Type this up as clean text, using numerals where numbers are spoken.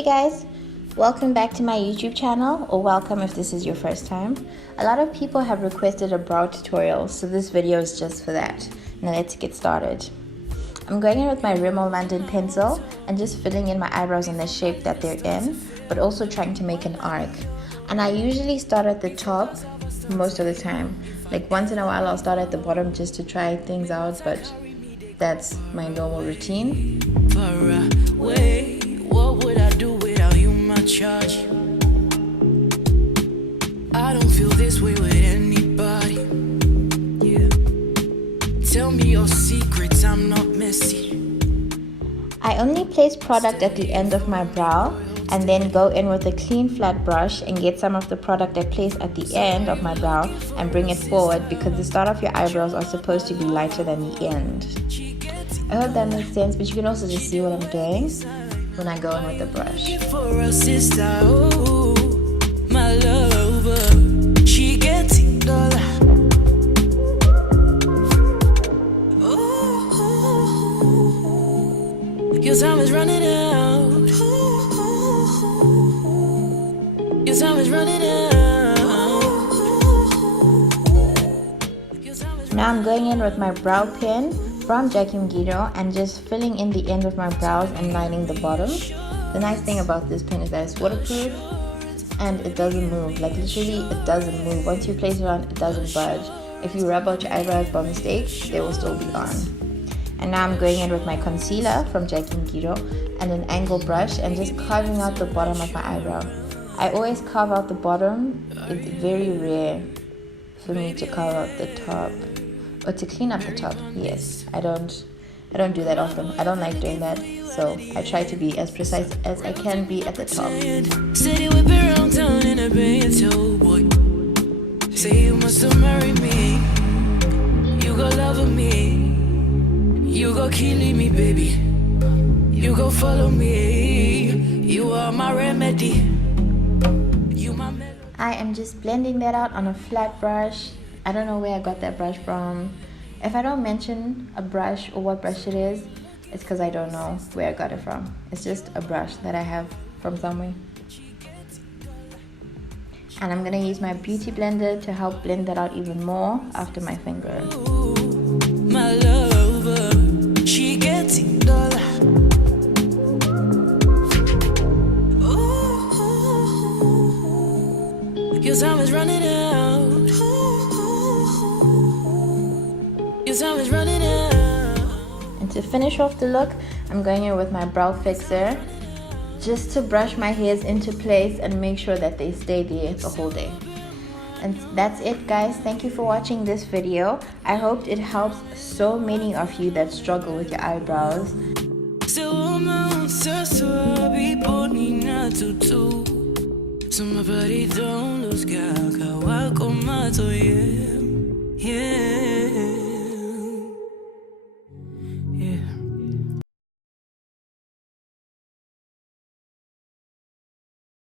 Hey guys, welcome back to my YouTube channel, or welcome if this is your first time. A lot of people have requested a brow tutorial, so this video is just for that. Now let's get started. I'm going in with my Rimmel London pencil and just filling in my eyebrows in the shape that they're in, but also trying to make an arc. And I usually start at the top most of the time. Like once in a while I'll start at the bottom just to try things out, but that's my normal routine. What would I do without you, my charge? I don't feel this way with anybody. Yeah. Tell me your secrets, I'm not messy. I only place product at the end of my brow and then go in with a clean flat brush and get some of the product I place at the end of my brow and bring it forward, because the start of your eyebrows are supposed to be lighter than the end. I hope that makes sense, but you can also just see what I'm doing when I go in with the brush. For a sister, oh, my lover, she gets it all. Your time is running out. Your time is running out. Now I'm going in with my brow pen from Jacquemgido and just filling in the end of my brows and lining the bottom. The nice thing about this pen is that it's waterproof and it doesn't move. Like literally it doesn't move. Once you place it on, it doesn't budge. If you rub out your eyebrows by mistake, they will still be on. And now I'm going in with my concealer from Jacquemgido and an angle brush and just carving out the bottom of my eyebrow. I always carve out the bottom. It's very rare for me to carve out the top. Or to clean up the top. Yes, I don't do that often. I don't like doing that, so I try to be as precise as I can be at the top. Steady whip around town in a Benz, oh boy. Say you must have married me. You go loving me. You go killing me, baby. You go follow me. You are my remedy. You my melody. I am just blending that out on a flat brush. I don't know where I got that brush from. If I don't mention a brush or what brush it is, it's because I don't know where I got it from. It's just a brush that I have from somewhere. And I'm gonna use my beauty blender to help blend that out even more after my finger. My lover, she gets it all. Your time is running out. Your time is running out. And to finish off the look, I'm going in with my brow fixer just to brush my hairs into place and make sure that they stay there the whole day. And that's it guys. Thank you for watching this video. I hope it helps so many of you that struggle with your eyebrows. Somebody don't lose,